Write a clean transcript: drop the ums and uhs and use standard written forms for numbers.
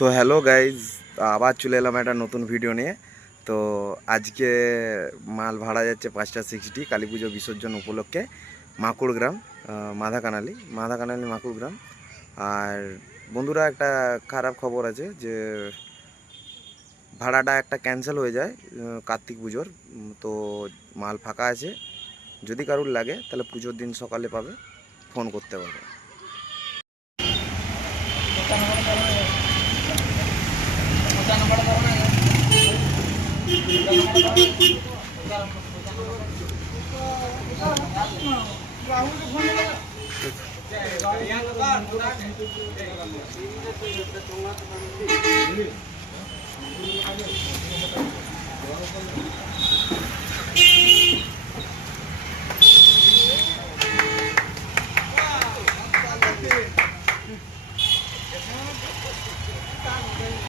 তো hello guys, আবার চলে এলাম একটা নতুন ভিডিও নিয়ে। তো আজকে মাল ভাড়া যাচ্ছে 5টা 60 কালী পুজো বিসর্জন উপলক্ষে মাকুড়গ্রাম, মাধাকানালি মাকুড়গ্রাম। আর বন্ধুরা, একটা খারাপ খবর আছে যে ভাড়াটা একটা ক্যান্সেল হয়ে যায় কার্তিক পুজোর। তো মাল ফাঁকা আছে, যদি কারুর লাগে তাহলে পুজোর দিন সকালে পাবে, ফোন করতে পারে।